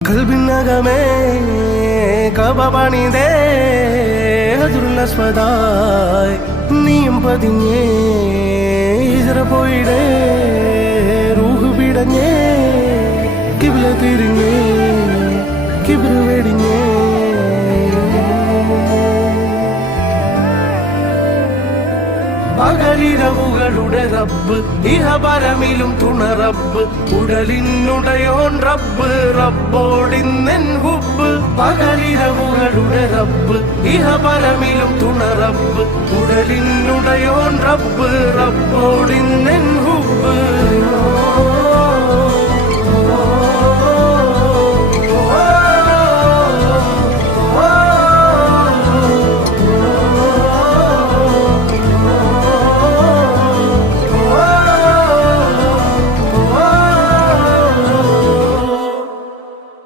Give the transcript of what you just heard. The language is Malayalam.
കൽബിനകമേ കബപണിതേ ഹജറുൽ നീയും പതിഞ്ഞേ ഹിജ്റ പോയിടേ റൂഹ് പിടഞ്ഞേ കിബ്ല തിരിഞ്ഞേ കിബ്ർ വെടിഞ്ഞേ പകലിരവുകളുടെ റബ്ബ് ഇഹപരമിലും തുണ റബ്ബ് ഉടലിനുടയോൻ റബ്ബ് റബ്ബോടിന്നെൻ ഹുബ്ബ് പകലിരവുകളുടെ റബ്ബ് ഇഹപരമിലും തുണ റബ്ബ് ഉടലിനുടയോൻ റബ്ബ് റബ്ബോടിന്നെൻ ഹുബ്ബ്